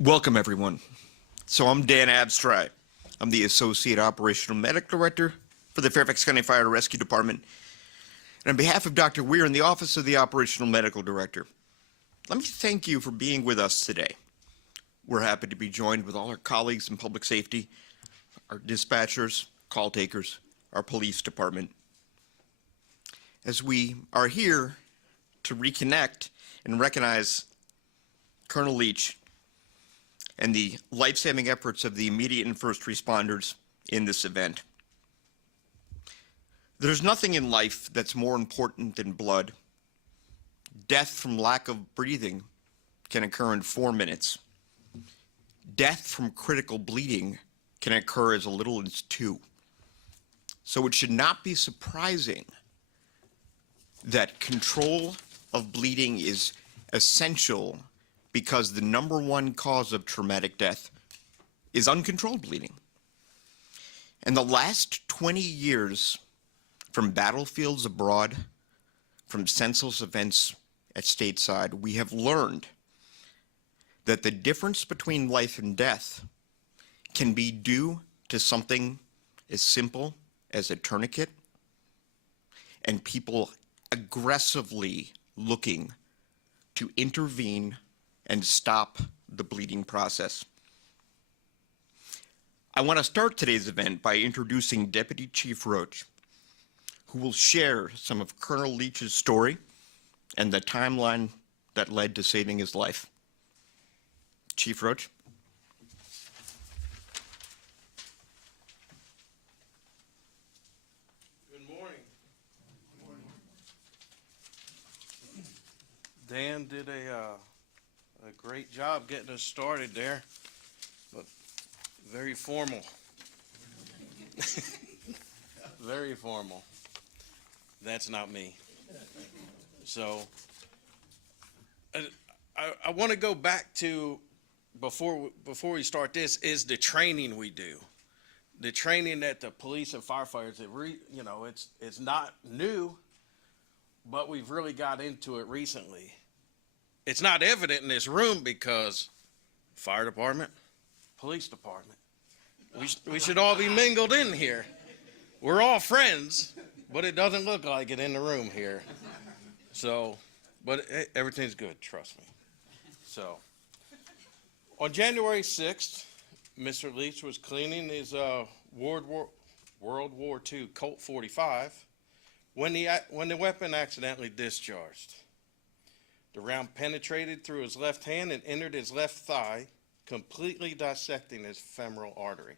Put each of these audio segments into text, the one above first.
Welcome, everyone. So I'm Dan Abstrai. I'm the Associate Operational Medical Director for the Fairfax County Fire and Rescue Department. And on behalf of Dr. Weir in the Office of the Operational Medical Director, let me thank you for being with us today. We're happy to be joined with all our colleagues in public safety, our dispatchers, call takers, our police department, as we are here to reconnect and recognize Colonel Leach and the life-saving efforts of the immediate and first responders in this event. There's nothing in life that's more important than blood. Death from lack of breathing can occur in 4 minutes. Death from critical bleeding can occur as little as 2. So it should not be surprising that control of bleeding is essential, because the #1 cause of traumatic death is uncontrolled bleeding. In the last 20 years, from battlefields abroad, from senseless events at stateside, we have learned that the difference between life and death can be due to something as simple as a tourniquet and people aggressively looking to intervene and stop the bleeding process. I want to start today's event by introducing Deputy Chief Roach, who will share some of Colonel Leach's story and the timeline that led to saving his life. Chief Roach. Good morning. Dan did a great job getting us started there, but very formal. Very formal. That's not me. So I want to go back to before we start this is the training we do. The training that the police and firefighters, it's not new, but we've really got into it recently. It's not evident in this room because fire department, police department, we should all be mingled in here. We're all friends, but it doesn't look like it in the room here. So, but everything's good, trust me. So, on January 6th, Mr. Leach was cleaning his World War II Colt 45 when the weapon accidentally discharged. The round penetrated through his left hand and entered his left thigh, completely dissecting his femoral artery,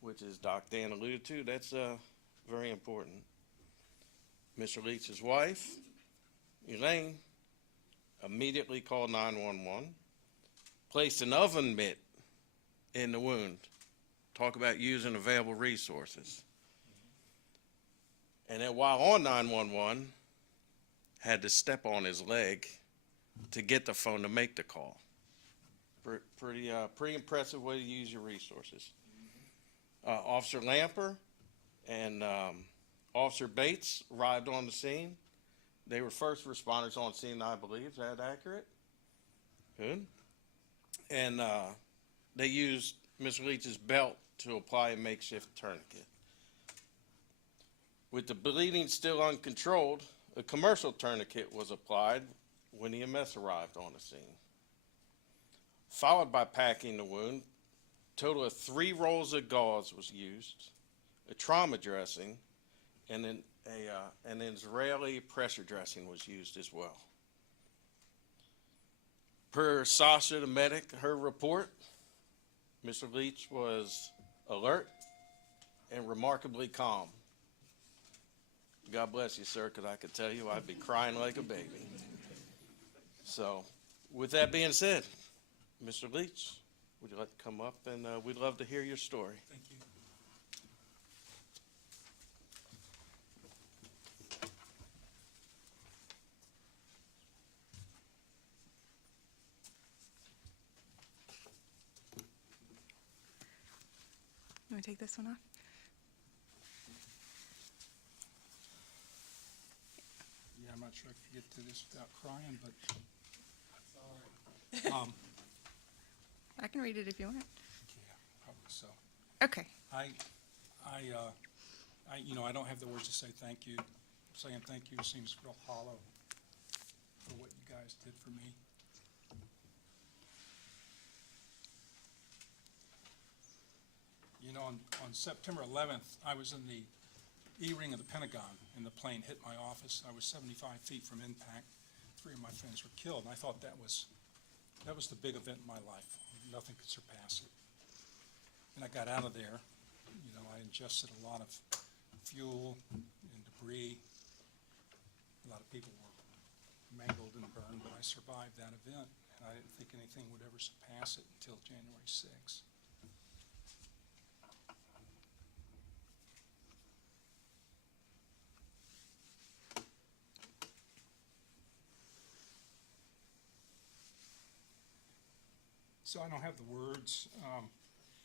which, as Doc Dan alluded to, that's very important. Mr. Leach's wife, Elaine, immediately called 911, placed an oven mitt in the wound. Talk about using available resources. And then while on 911, had to step on his leg to get the phone to make the call. Pretty impressive way to use your resources. Officer Lamper and Officer Bates arrived on the scene. They were first responders on scene, I believe. Is that accurate? Good. And they used Mr. Leach's belt to apply a makeshift tourniquet. With the bleeding still uncontrolled, a commercial tourniquet was applied when EMS arrived on the scene. Followed by packing the wound, a total of 3 rolls of gauze was used, a trauma dressing, and then an Israeli pressure dressing was used as well. Per Sasha, the medic, her report, Mr. Leach was alert and remarkably calm. God bless you, sir, because I could tell you I'd be crying like a baby. So, with that being said, Mr. Leach, would you like to come up, and we'd love to hear your story. Thank you. You want to take this one off? Yeah, I'm not sure I could get through this without crying, but that's all right. I can read it if you want. Yeah, probably so. Okay. I don't have the words to say thank you. Saying thank you seems real hollow for what you guys did for me. You know, on September 11th, I was in the E-ring of the Pentagon, and the plane hit my office. I was 75 feet from impact. 3 of my friends were killed, and I thought that was the big event in my life. Nothing could surpass it. And I got out of there. You know, I ingested a lot of fuel and debris. A lot of people were mangled and burned, but I survived that event, and I didn't think anything would ever surpass it until January 6th. So I don't have the words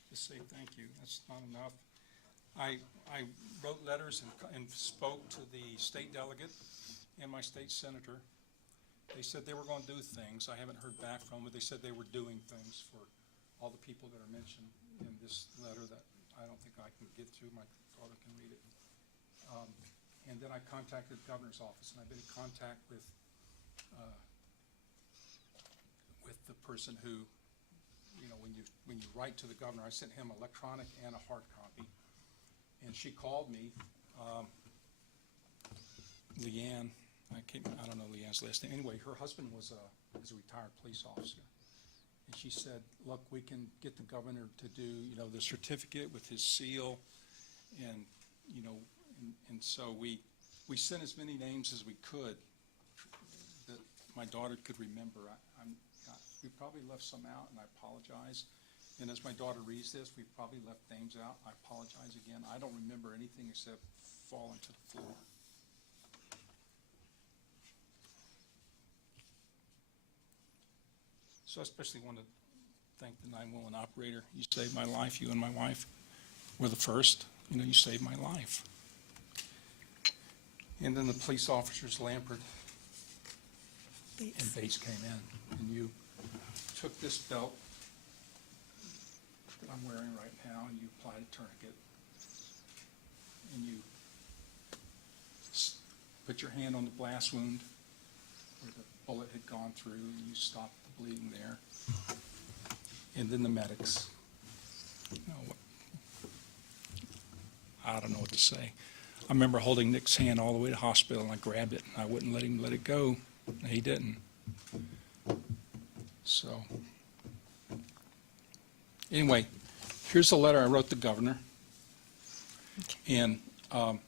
to say thank you. That's not enough. I wrote letters and spoke to the state delegate and my state senator. They said they were going to do things. I haven't heard back from them, but they said they were doing things for all the people that are mentioned in this letter that I don't think I can get through. My daughter can read it. And then I contacted the governor's office, and I've been in contact with the person who, you know, when you write to the governor, I sent him electronic and a hard copy. And she called me, Leanne, I don't know Leanne's last name. Anyway, her husband was a retired police officer. And she said, look, we can get the governor to do, you know, the certificate with his seal. And, you know, and so we sent as many names as we could that my daughter could remember. We probably left some out, and I apologize. And as my daughter reads this, we've probably left names out. I apologize again. I don't remember anything except falling to the floor. So I especially want to thank the 911 operator. You saved my life. You and my wife were the first. You know, you saved my life. And then the police officers, Lampert and Bates, came in, and you took this belt that I'm wearing right now, and you applied a tourniquet, and you put your hand on the blast wound where the bullet had gone through, and you stopped the bleeding there. And then the medics. You know, I don't know what to say. I remember holding Nick's hand all the way to the hospital, and I grabbed it, and I wouldn't let him let it go. And he didn't. So, anyway, here's the letter I wrote the governor. And I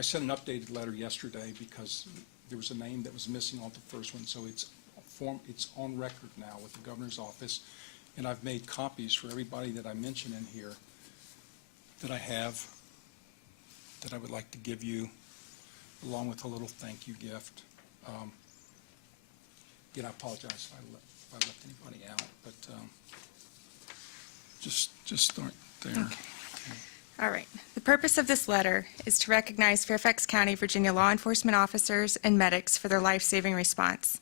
sent an updated letter yesterday because there was a name that was missing on the first one, so it's on record now with the governor's office. And I've made copies for everybody that I mention in here that I have that I would like to give you, along with a little thank you gift. Again, I apologize if I left anybody out, but just start there. Okay. All right. The purpose of this letter is to recognize Fairfax County, Virginia law enforcement officers and medics for their life-saving response.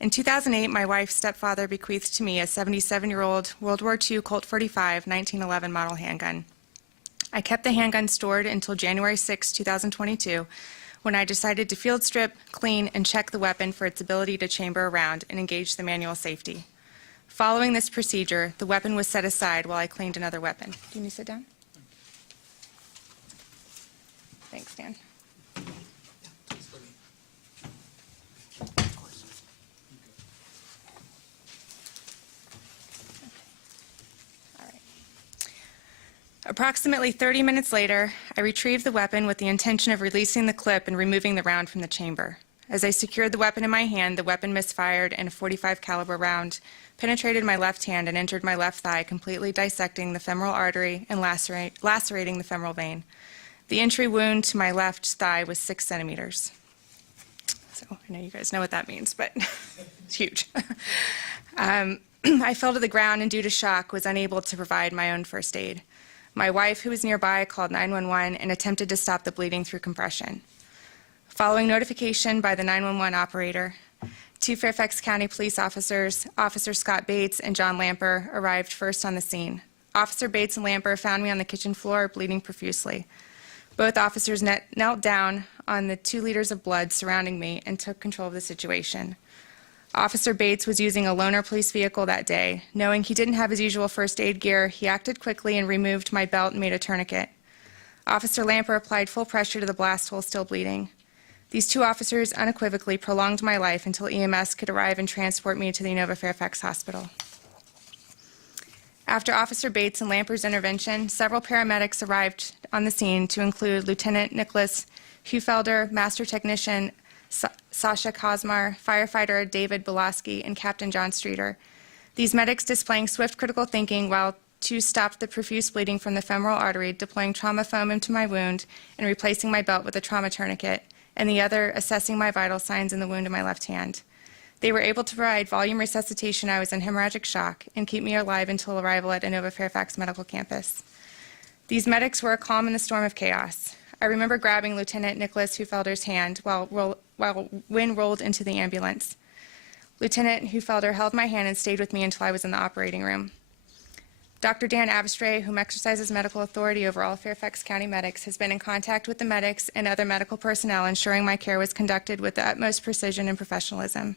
In 2008, my wife's stepfather bequeathed to me a 77-year-old World War II Colt 45 1911 model handgun. I kept the handgun stored until January 6, 2022, when I decided to field strip, clean, and check the weapon for its ability to chamber a round and engage the manual safety. Following this procedure, the weapon was set aside while I cleaned another weapon. Do you need to sit down? Thanks, Dan. All right. Approximately 30 minutes later, I retrieved the weapon with the intention of releasing the clip and removing the round from the chamber. As I secured the weapon in my hand, the weapon misfired and a .45 caliber round penetrated my left hand and entered my left thigh, completely dissecting the femoral artery and lacerating the femoral vein. The entry wound to my left thigh was 6 centimeters. So I know you guys know what that means, but it's huge. I fell to the ground and due to shock was unable to provide my own first aid. My wife, who was nearby, called 911 and attempted to stop the bleeding through compression. Following notification by the 911 operator, Two Fairfax County police officers, Officer Scott Bates and John Lamper, arrived first on the scene. Officer Bates and Lamper found me on the kitchen floor, bleeding profusely. Both officers knelt down on the 2 liters of blood surrounding me and took control of the situation. Officer Bates was using a loaner police vehicle that day. Knowing he didn't have his usual first aid gear, he acted quickly and removed my belt and made a tourniquet. Officer Lamper applied full pressure to the blast hole still bleeding. These 2 officers unequivocally prolonged my life until EMS could arrive and transport me to the Inova Fairfax Hospital. After Officer Bates and Lamper's intervention, several paramedics arrived on the scene to include Lieutenant Nicholas Hufelder, Master Technician Sasha Kosmar, Firefighter David Belaski, and Captain John Streeter. These medics displaying swift critical thinking while 2 stopped the profuse bleeding from the femoral artery, deploying trauma foam into my wound and replacing my belt with a trauma tourniquet, and the other assessing my vital signs in the wound in my left hand. They were able to provide volume resuscitation. I was in hemorrhagic shock and keep me alive until arrival at Inova Fairfax Medical Campus. These medics were a calm in the storm of chaos. I remember grabbing Lieutenant Nicholas Hufelder's hand while wind rolled into the ambulance. Lieutenant Hufelder held my hand and stayed with me until I was in the operating room. Dr. Dan Avistray, whom exercises medical authority over all Fairfax County medics, has been in contact with the medics and other medical personnel, ensuring my care was conducted with the utmost precision and professionalism.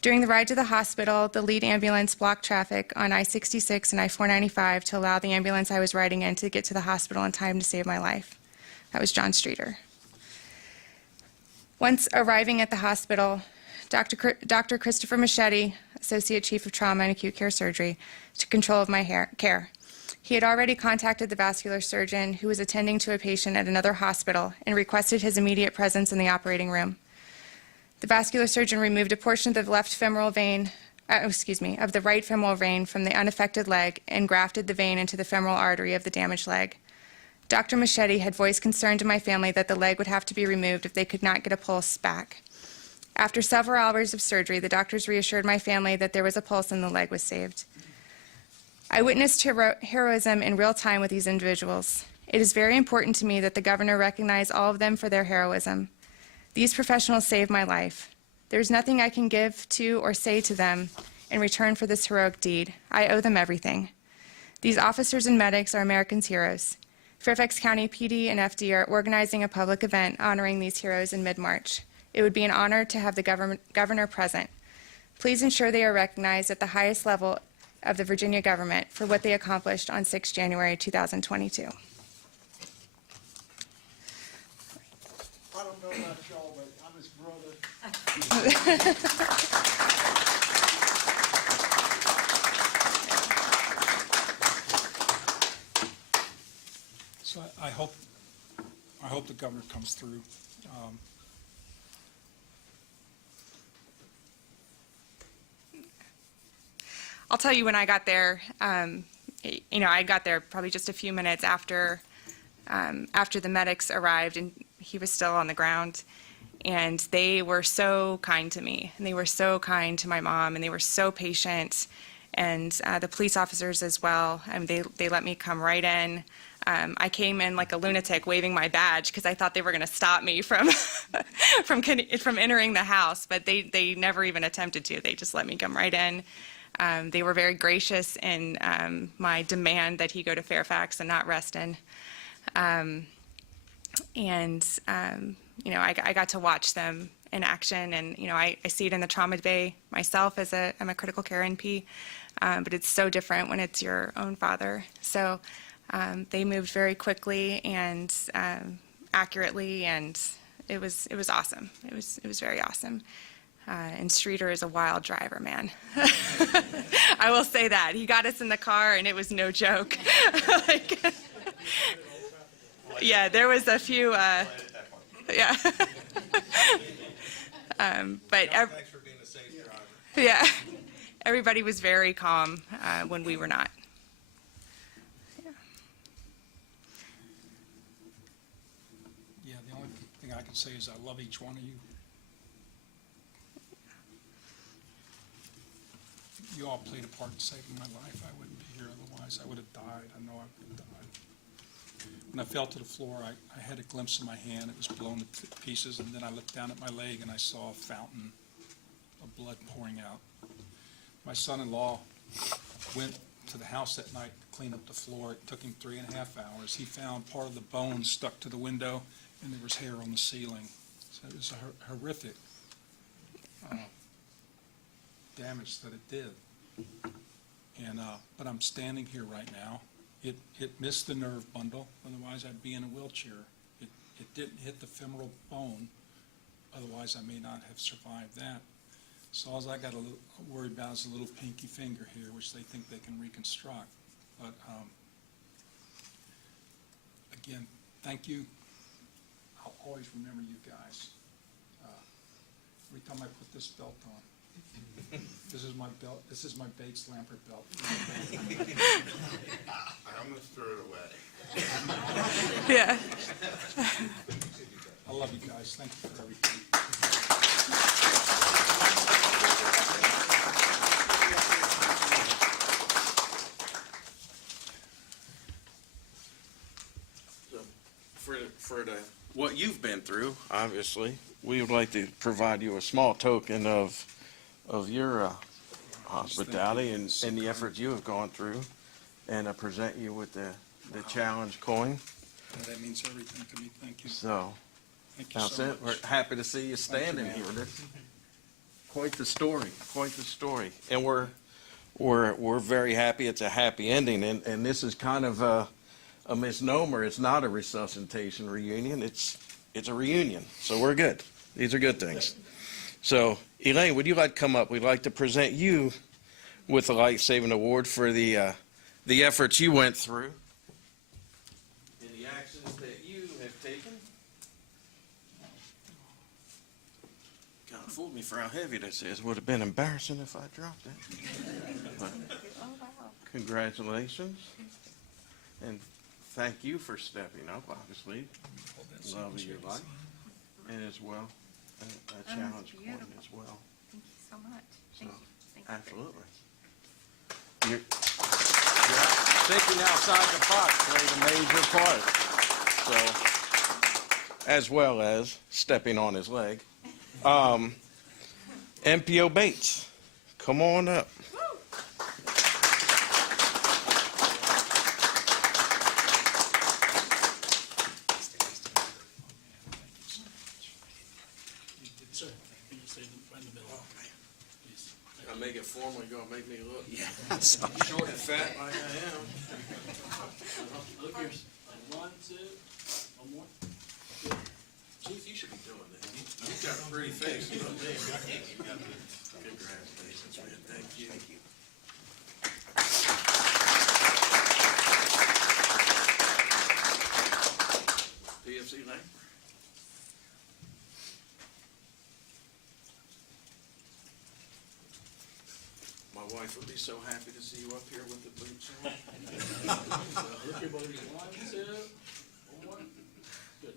During the ride to the hospital, the lead ambulance blocked traffic on I-66 and I-495 to allow the ambulance I was riding in to get to the hospital in time to save my life. That was John Streeter. Once arriving at the hospital, Dr. Christopher Machete, Associate Chief of Trauma and Acute Care Surgery, took control of my care. He had already contacted the vascular surgeon who was attending to a patient at another hospital and requested his immediate presence in the operating room. The vascular surgeon removed a portion of the left femoral vein, of the right femoral vein from the unaffected leg and grafted the vein into the femoral artery of the damaged leg. Dr. Machete had voiced concern to my family that the leg would have to be removed if they could not get a pulse back. After several hours of surgery, the doctors reassured my family that there was a pulse and the leg was saved. I witnessed heroism in real time with these individuals. It is very important to me that the governor recognize all of them for their heroism. These professionals saved my life. There's nothing I can give to or say to them in return for this heroic deed. I owe them everything. These officers and medics are Americans' heroes. Fairfax County PD and FD are organizing a public event honoring these heroes in mid-March. It would be an honor to have the governor present. Please ensure they are recognized at the highest level of the Virginia government for what they accomplished on 6 January 2022. I don't know about y'all, but I'm his brother. So I hope the governor comes through. I'll tell you when I got there, I got there probably just a few minutes after the medics arrived, and he was still on the ground. And they were so kind to me, and they were so kind to my mom, and they were so patient, and the police officers as well. They let me come right in. I came in like a lunatic, waving my badge because I thought they were going to stop me from from entering the house, but they never even attempted to. They just let me come right in. They were very gracious in my demand that he go to Fairfax and not Reston. I got to watch them in action, and I see it in the trauma bay myself as I'm a critical care NP, but it's so different when it's your own father. So they moved very quickly and accurately, and it was awesome. It was very awesome. And Streeter is a wild driver, man. I will say that. He got us in the car, and it was no joke. Yeah, there was a few, yeah. But Thanks for being a safe driver. yeah, everybody was very calm when we were not. Yeah, the only thing I can say is I love each one of you. You all played a part in saving my life. I wouldn't be here otherwise. I would have died. I know I would have died. When I fell to the floor, I had a glimpse of my hand. It was blown to pieces, and then I looked down at my leg, and I saw a fountain blood pouring out. My son-in-law went to the house that night to clean up the floor. It took him 3.5 hours. He found part of the bone stuck to the window, and there was hair on the ceiling. So it was a horrific damage that it did. And but I'm standing here right now. It missed the nerve bundle, otherwise I'd be in a wheelchair. It didn't hit the femoral bone, otherwise I may not have survived that. So all I got a little worried about is a little pinky finger here, which they think they can reconstruct. But again, thank you. I'll always remember you guys. Every time I put this belt on, this is my belt. This is my Bates Lampert belt. I almost threw it away. Yeah. I love you guys. Thank you for everything. For what you've been through, obviously, we would like to provide you a small token of your hospitality and the efforts you have gone through, and present you with the challenge coin. That means everything to me. Thank you. So Thank you that's so it. much. We're happy to see you standing man. here. That's quite the story. Quite the story. And we're very happy. It's a happy ending. And this is kind of a misnomer. It's not a resuscitation reunion. It's a reunion. So we're good. These are good things. So Elaine, would you like to come up? We'd like to present you with a life-saving award for the efforts you went through and the actions that you have taken. Kind of fooled me for how heavy this is. Would have been embarrassing if I dropped it. But congratulations. And thank you for stepping up, obviously. Love of your life. And as well, a challenge coin as well. Thank you so much. So, Thank you. absolutely. You're thinking outside the box played a major part. So, as well as stepping on his leg. MPO Bates, come on up. I make it formal, you're gonna make me look short and fat like I am. Look here. 1, 2, one more. Good. Chief, you should be doing this. You've got a pretty face. You know what I mean? Congratulations, man. Thank you. Thank you. PFC Lane. My wife would be so happy to see you up here with the boots on. Look here, buddy. 1, 2, one more. Good.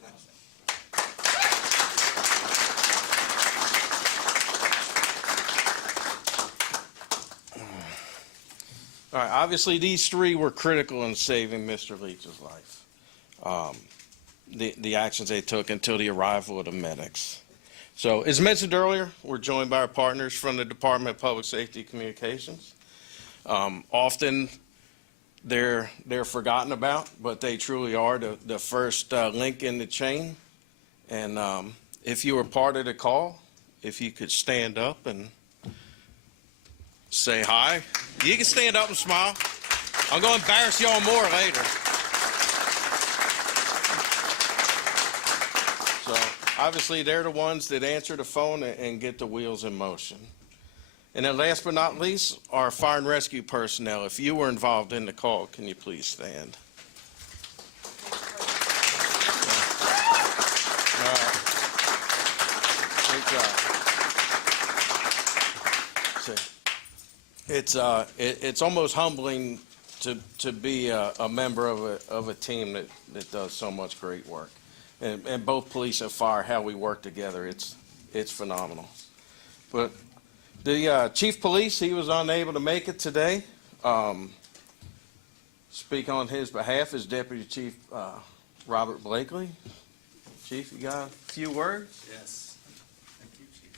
All right, obviously, these three were critical in saving Mr. Leach's life. The actions they took until the arrival of the medics. So, as mentioned earlier, we're joined by our partners from the Department of Public Safety Communications. Often, they're forgotten about, but they truly are the first link in the chain. And if you were part of the call, if you could stand up and say hi. You can stand up and smile. I'm going to embarrass y'all more later. So, obviously, they're the ones that answer the phone and get the wheels in motion. And then last but not least, our fire and rescue personnel. If you were involved in the call, can you please stand? All right. Great job. It's almost humbling to be a member of a team that does so much great work. And both police and fire, how we work together, it's phenomenal. But the chief police, he was unable to make it today. Speak on his behalf is Deputy Chief Robert Blakely. Chief, you got a few words? Yes. Thank you, Chief.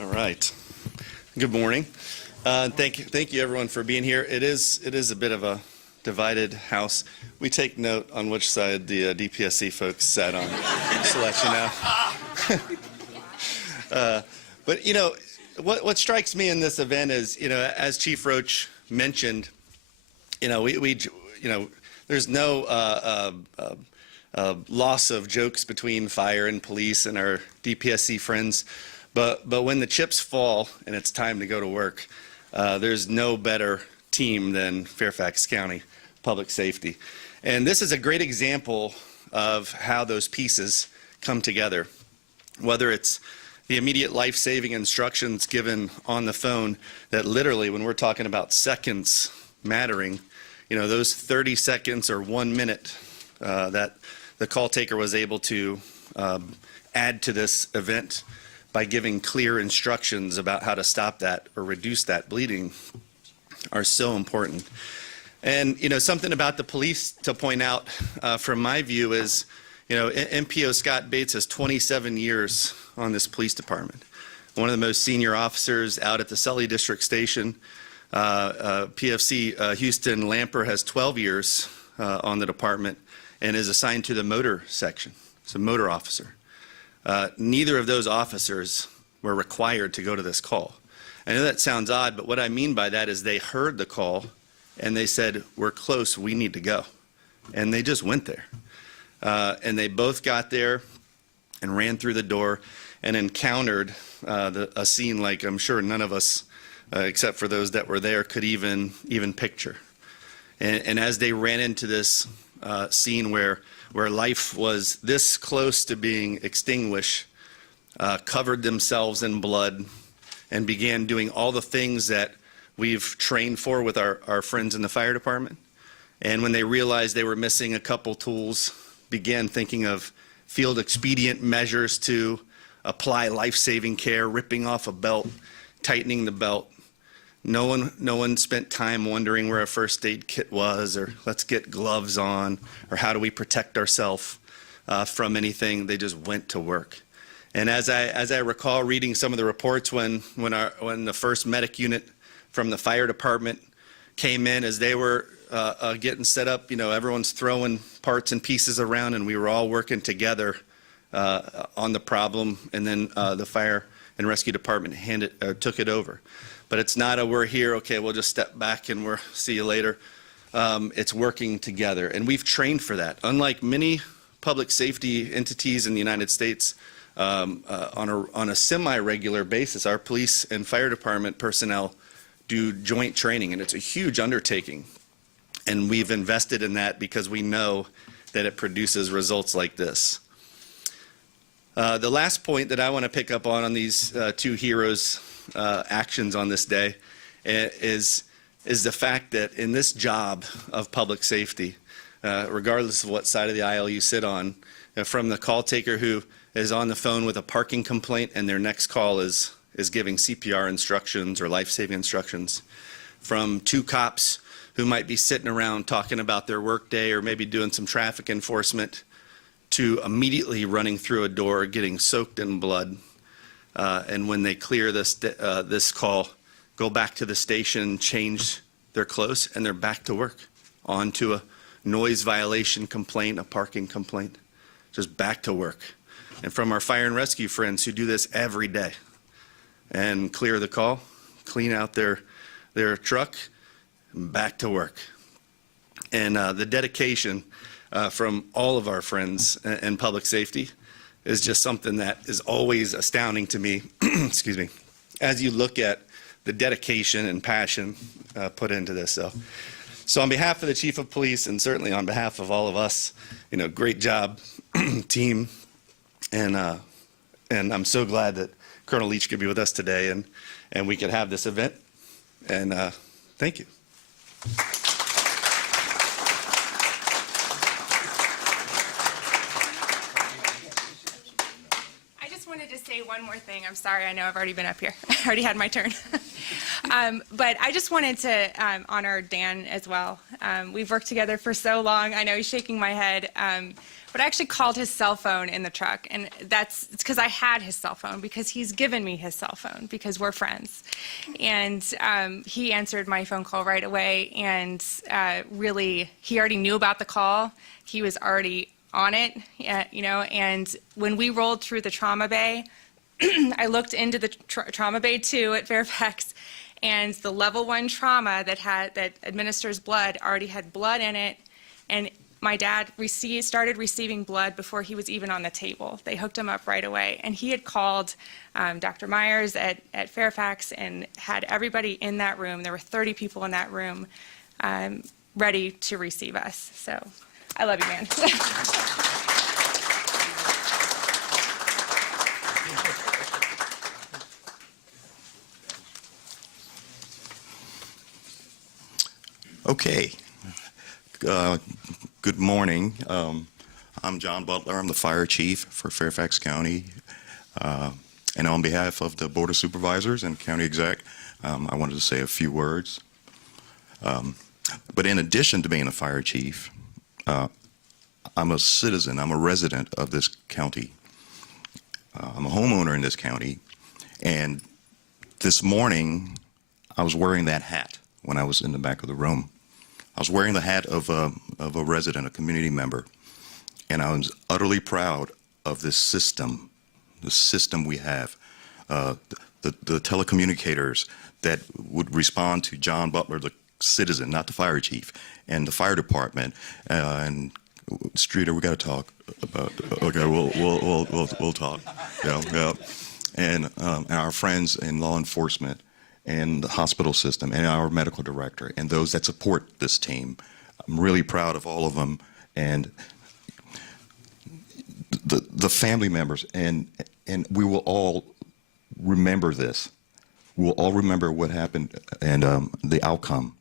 All right. Good morning. Thank you everyone for being here. It is a bit of a divided house. We take note on which side the DPSC folks sat on, just to let you know. But you know, what strikes me in this event is, you know, as Chief Roach mentioned, you know, there's no loss of jokes between fire and police and our DPSC friends, but when the chips fall and it's time to go to work, there's no better team than Fairfax County Public Safety. And this is a great example of how those pieces come together, whether it's the immediate life-saving instructions given on the phone that literally, when we're talking about seconds mattering, you know, those 30 seconds or 1 minute that the call taker was able to add to this event by giving clear instructions about how to stop that or reduce that bleeding are so important. And, you know, something about the police to point out from my view is, you know, MPO Scott Bates has 27 years on this police department. One of the most senior officers out at the Sully District Station. PFC Houston Lamper has 12 years on the department and is assigned to the motor section. It's a motor officer. Neither of those officers were required to go to this call. I know that sounds odd, but what I mean by that is they heard the call and they said, "We're close, we need to go." And they just went there. And they both got there and ran through the door and encountered a scene like I'm sure none of us, except for those that were there, could even picture. And as they ran into this scene where life was this close to being extinguished, covered themselves in blood, and began doing all the things that we've trained for with our friends in the fire department. And when they realized they were missing a couple tools, began thinking of field expedient measures to apply life-saving care, ripping off a belt, tightening the belt. No one spent time wondering where a first aid kit was, or let's get gloves on, or how do we protect ourselves from anything. They just went to work. And as I recall reading some of the reports when the first medic unit from the fire department came in, as they were getting set up, you know, everyone's throwing parts and pieces around, and we were all working together on the problem, and then the fire and rescue department took it over. But it's not a we're here, okay, we'll just step back and we'll see you later. It's working together, and we've trained for that. Unlike many public safety entities in the United States, on a semi-regular basis, our police and fire department personnel do joint training, and it's a huge undertaking. And we've invested in that because we know that it produces results like this. The last point that I want to pick up on these two heroes' actions on this day is the fact that in this job of public safety, regardless of what side of the aisle you sit on, from the call taker who is on the phone with a parking complaint and their next call is giving CPR instructions or life-saving instructions, from two cops who might be sitting around talking about their workday or maybe doing some traffic enforcement, to immediately running through a door, getting soaked in blood, and when they clear this call, go back to the station, change their clothes, and they're back to work, on to a noise violation complaint, a parking complaint, just back to work. And from our fire and rescue friends who do this every day and clear the call, clean out their truck, and back to work. And the dedication from all of our friends in public safety is just something that is always astounding to me, excuse me, as you look at the dedication and passion put into this. So on behalf of the Chief of Police, and certainly on behalf of all of us, you know, great job, team. And I'm so glad that Colonel Leach could be with us today, and we could have this event. And thank you. I just wanted to say one more thing. I'm sorry, I know I've already been up here. I already had my turn. But I just wanted to honor Dan as well. We've worked together for so long. I know he's shaking my head. But I actually called his cell phone in the truck, and it's because I had his cell phone, because he's given me his cell phone, because we're friends. And he answered my phone call right away, and really, he already knew about the call. He was already on it, and when we rolled through the trauma bay, I looked into the trauma bay 2 at Fairfax, and the level 1 trauma that administers blood already had blood in it, and my dad started receiving blood before he was even on the table. They hooked him up right away, and he had called Dr. Myers at Fairfax and had everybody in that room. There were 30 people in that room ready to receive us. So I love you, man. Okay. Good morning. I'm John Butler. I'm the fire chief for Fairfax County. And on behalf of the Board of Supervisors and County Exec, I wanted to say a few words. But in addition to being a fire chief, I'm a citizen. I'm a resident of this county. I'm a homeowner in this county. And this morning, I was wearing that hat when I was in the back of the room. I was wearing the hat of a resident, a community member, and I was utterly proud of this system, the system we have, the telecommunicators that would respond to John Butler, the citizen, not the fire chief, and the fire department. And Streeter, we got to talk about. Okay, we'll talk. Yeah. And our friends in law enforcement, and the hospital system, and our medical director, and those that support this team. I'm really proud of all of them, and the family members, and we will all remember this. We'll all remember what happened and the outcome.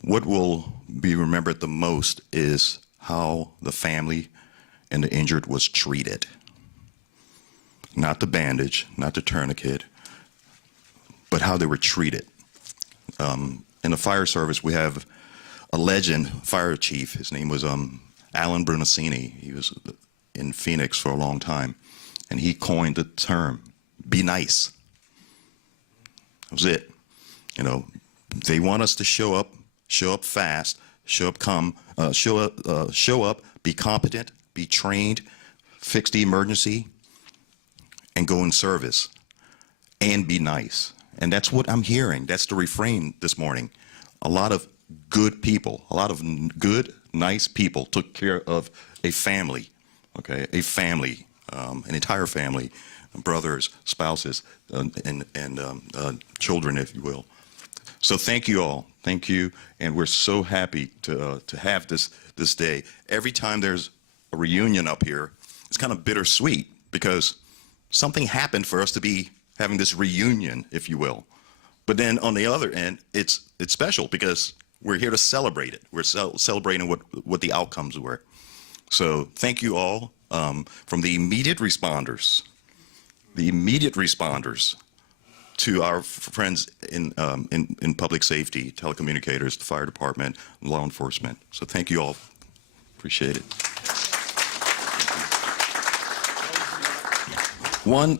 What will be remembered the most is how the family and the injured was treated. Not the bandage, not the tourniquet, but how they were treated. In the fire service, we have a legend fire chief. His name was Alan Brunacini. He was in Phoenix for a long time, and he coined the term, be nice. That was it. They want us to show up fast, show up, be competent, be trained, fix the emergency, and go in service, and be nice. And that's what I'm hearing. That's the refrain this morning. A lot of good people, a lot of good, nice people took care of a family, okay? A family, an entire family, brothers, spouses, and children, if you will. So thank you all. Thank you. And we're so happy to have this day. Every time there's a reunion up here, it's kind of bittersweet because something happened for us to be having this reunion, if you will. But then on the other end, it's special because we're here to celebrate it. We're celebrating what the outcomes were. So thank you all from the immediate responders to our friends in public safety, telecommunicators, the fire department, law enforcement. So thank you all. Appreciate it. One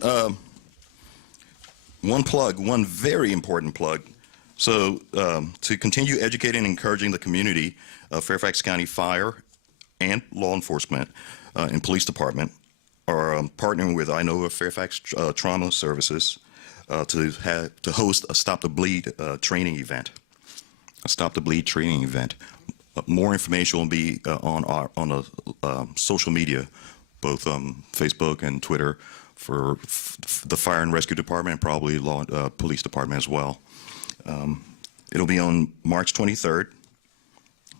very important plug. So to continue educating and encouraging the community, Fairfax County Fire and law enforcement and police department are partnering with Fairfax Trauma Services to host a Stop the Bleed training event. A Stop the Bleed training event. More information will be on social media, both Facebook and Twitter, for the fire and rescue department and probably police department as well. It'll be on March 23rd,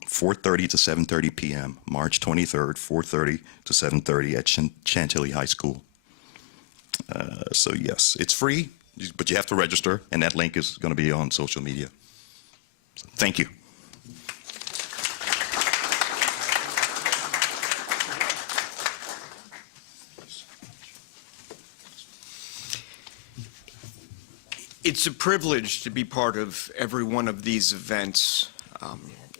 4:30 to 7:30 p.m. March 23rd, 4:30 to 7:30 at Chantilly High School. So yes, it's free, but you have to register, and that link is going to be on social media. So, thank you. It's a privilege to be part of every one of these events.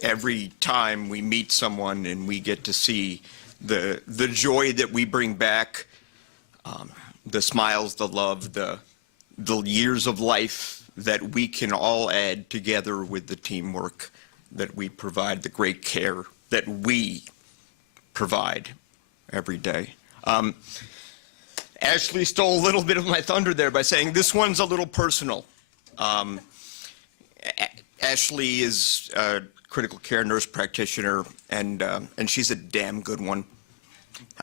every time we meet someone and we get to see the joy that we bring back, the smiles, the love, the years of life that we can all add together with the teamwork that we provide, the great care that we provide every day. Ashley stole a little bit of my thunder there by saying this one's a little personal. Ashley is a critical care nurse practitioner, and she's a damn good one.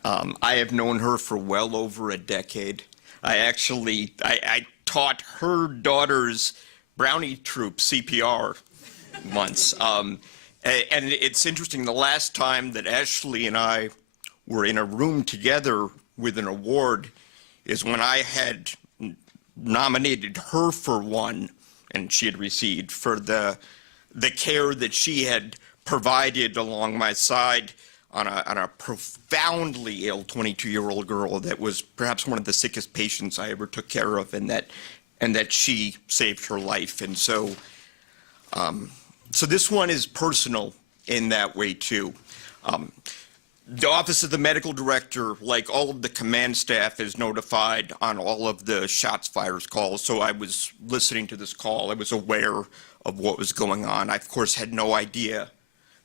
I have known her for well over a decade. I taught her daughter's Brownie Troop CPR once. And it's interesting, the last time that Ashley and I were in a room together with an award is when I had nominated her for one, and she had received, for the care that she had provided along my side on a profoundly ill 22-year-old girl that was perhaps one of the sickest patients I ever took care of, and that she saved her life. And so this one is personal in that way too. The Office of the Medical Director, like all of the command staff, is notified on all of the shots fired calls. So I was listening to this call. I was aware of what was going on. I, of course, had no idea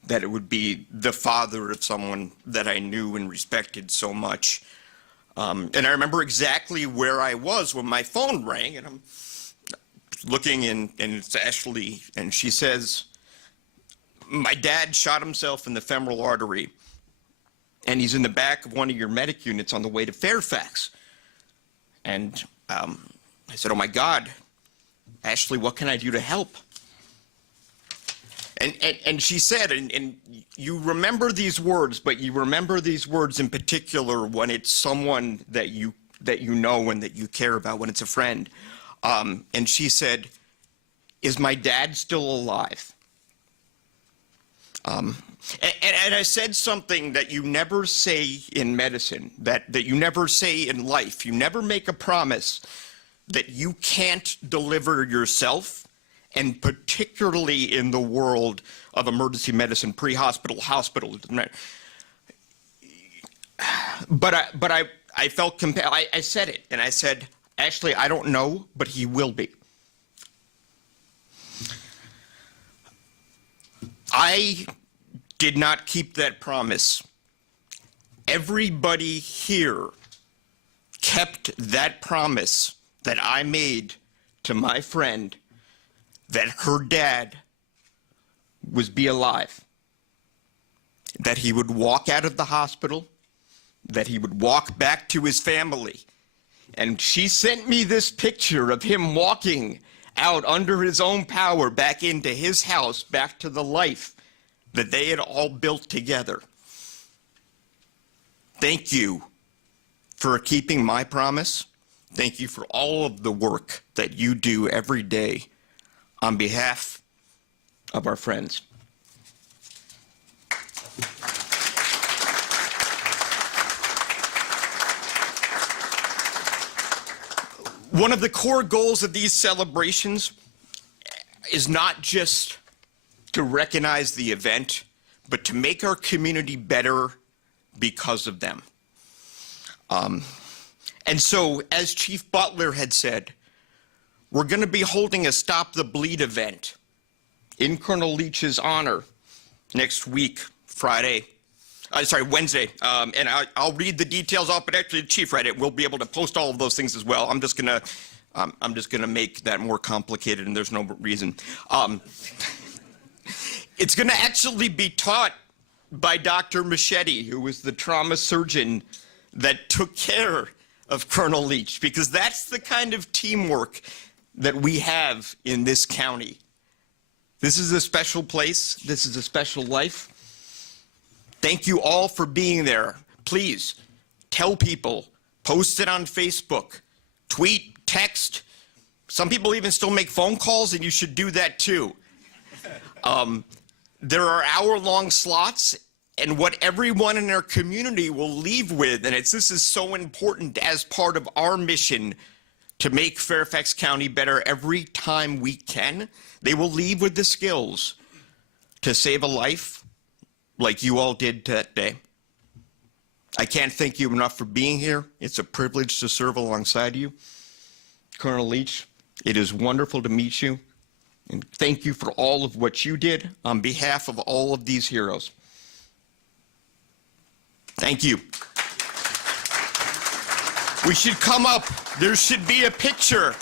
that it would be the father of someone that I knew and respected so much. And I remember exactly where I was when my phone rang, and I'm looking, and it's Ashley, and she says, "My dad shot himself in the femoral artery, and he's in the back of one of your medic units on the way to Fairfax." And I said, "Oh my God, Ashley, what can I do to help?" And she said, and you remember these words, but you remember these words in particular when it's someone that you know and that you care about, when it's a friend. And she said, "Is my dad still alive?" And I said something that you never say in medicine, that you never say in life. You never make a promise that you can't deliver yourself, and particularly in the world of emergency medicine, pre-hospital, hospital. But I felt compelled. I said it, and I said, "Ashley, I don't know, but he will be." I did not keep that promise. Everybody here kept that promise that I made to my friend, that her dad would be alive, that he would walk out of the hospital, that he would walk back to his family. And she sent me this picture of him walking out under his own power back into his house, back to the life that they had all built together. Thank you for keeping my promise. Thank you for all of the work that you do every day on behalf of our friends. One of the core goals of these celebrations is not just to recognize the event, but to make our community better because of them. And so, as Chief Butler had said, we're going to be holding a Stop the Bleed event in Colonel Leach's honor next week, Wednesday. And I'll read the details off, but actually the chief read it. We'll be able to post all of those things as well. I'm just gonna make that more complicated, and there's no reason. It's gonna actually be taught by Dr. Machete, who was the trauma surgeon that took care of Colonel Leach, because that's the kind of teamwork that we have in this county. This is a special place. This is a special life. Thank you all for being there. Please tell people, post it on Facebook, tweet, text. Some people even still make phone calls, and you should do that too. There are hour-long slots, and what everyone in our community will leave with, and this is so important as part of our mission to make Fairfax County better every time we can, they will leave with the skills to save a life like you all did that day. I can't thank you enough for being here. It's a privilege to serve alongside you. Colonel Leach, it is wonderful to meet you, and thank you for all of what you did on behalf of all of these heroes. Thank you. We should come up. There should be a picture.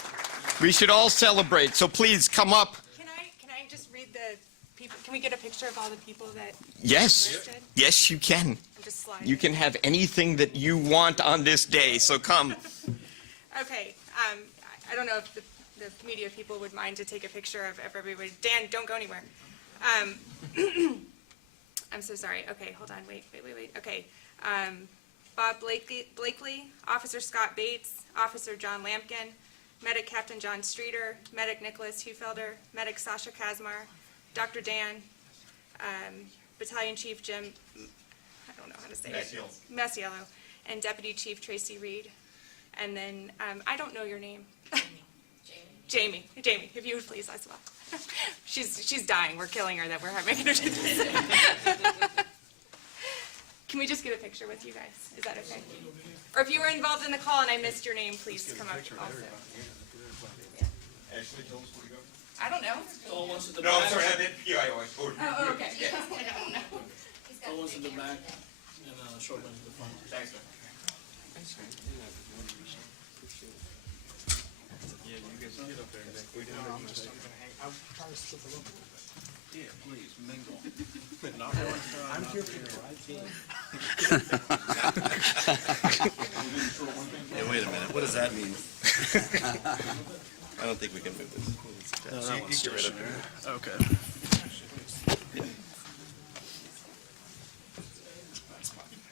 We should all celebrate, so please come up. Can I just read the people? Can we get a picture of all the people that Yes, listed? yes, you can. I'm just sliding. You can have anything that you want on this day, so come. Okay, I don't know if the media people would mind to take a picture of everybody. Dan, don't go anywhere. I'm so sorry. Okay, hold on, wait. Okay. Bob Blakely, Officer Scott Bates, Officer John Lampkin, Medic Captain John Streeter, Medic Nicholas Hufelder, Medic Sasha Kazmar, Dr. Dan, Battalion Chief Jim, I don't know how to say it. Masiello, and Deputy Chief Tracy Reed. And then, I don't know your name. Jamie, if you would please as well. She's dying. We're killing her that we're making her do this. Can we just get a picture with you guys? Is that okay? Or if you were involved in the call and I missed your name, please come up also. I don't know. All ones in the No, back. I'm sorry, I didn't. Yeah, I always. Oh, okay. I don't know. All ones in the back, and short ones in the front. Thanks, sir. Yeah, please, mingle. Hey, wait a minute, what does that mean? I don't think we can move this. No, that one's stationary. Okay.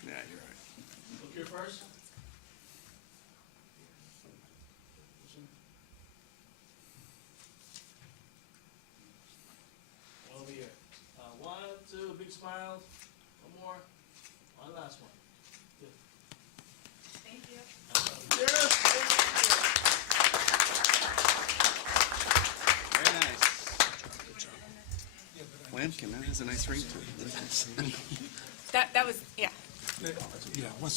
Yeah, you're right. Look here first. Over here. 1, 2, big smiles. One more. One last one. Good. Thank you. Very nice. Lampkin, that has a nice ring to it. That was, yeah. Yeah, once